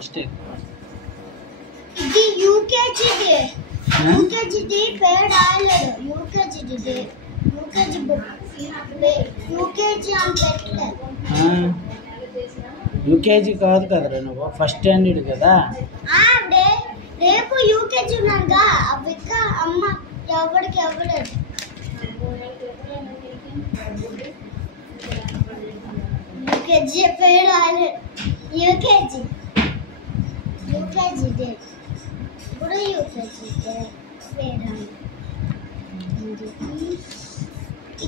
Mistake. ఇది యూకేజీది. యూకేజీది పేరు రాయలేదు. యూకేజీది యూకేజీ బుక్ యూకేజీ అని పెట్టలేదు. యూకేజీ కాదు కదరా నువ్వు, ఫస్ట్ స్టాండర్డ్ కదా. రేపు యూకేజీ ఉన్నాగా అవిక అమ్మ ఎవరికి ఎవడదు. యూకేజీ పేరు రాయలేదు. యూకేజీ యూకేజీది ఇప్పుడు యూకేజీ పేరు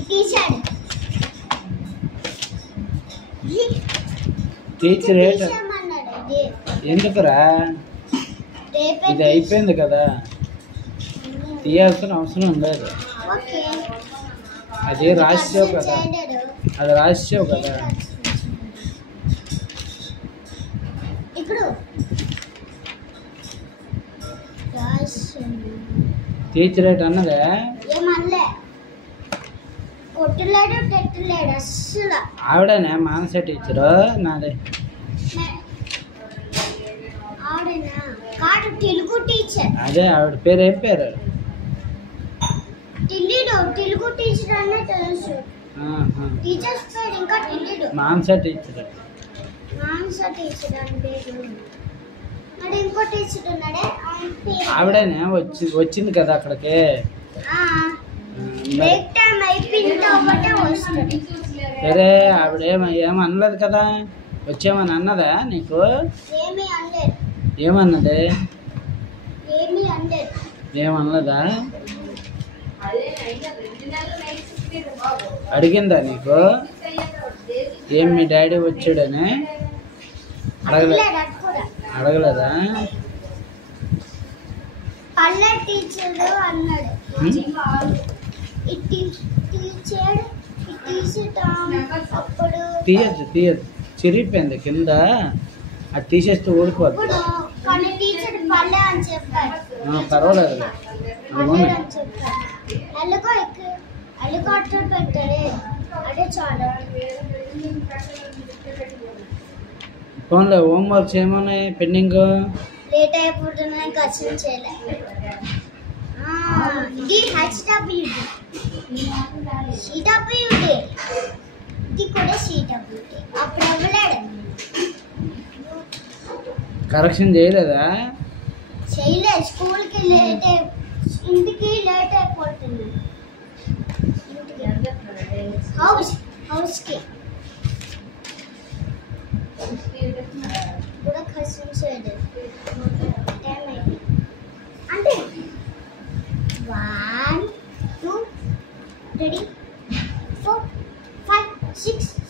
టీచర్ టీచర్ ఎందుకురా, ఇది అయిపోయింది కదా, తీయాల్సిన అవసరం లేదు. అది రాసావు కదా, అది రాసావు కదా. టీచర్ రేట్ అన్నదే ఆవిడనే మానస టీచరు నాదే. తెలుగు టీచర్ అదే ఆవిడ పేరు ఏం పేరు? తెలుగు టీచర్ అనే తెలుసు. టీచర్స్ పేరు ఇంకా తెలియదు. మానస టీచర్. మానస టీచర్ అని పేరు. మరి ఇంకో టీచర్ ఉన్నాడే ఆవిడనే వచ్చింది కదా అక్కడికి. బ్రేక్ టైం అయిపోయిన తర్వాత వస్తుంది. సరే ఆవిడ ఏమనలేదు కదా, వచ్చేమని అన్నదా నీకు? ఏమీ అనలేదు. ఏమన్నది? ఏమీ అనలేదు. ఏమన్నదా? అడిగిందా నీకు? ఏం మీ డాడీ వచ్చాడని అడగలేదా? పల్లె టీచర్ అన్నాడు. తీయచ్చు చిరిగిపోయింది కింద, అది తీసేస్తే ఊడిపోద్ది. పర్వాలేదు. ఫోన్లో హోంవర్క్స్ ఏమున్నాయి పెండింగ్? లేట్ అయిపోతున్నాయి, కష్టం చేయలేదు. ఇది CWD ఇది కూడా CWD. అప్పుడు అవ్వలేడు. కరెక్షన్ చేయలేదా? చేయలేదు. స్కూల్కి లేట్ ఇంటికి లేట్ అయిపోతుంది. హౌస్కి కూడా కష్టం చేయలేదు. టైం అయింది అంటే 1 2 3 4 5 6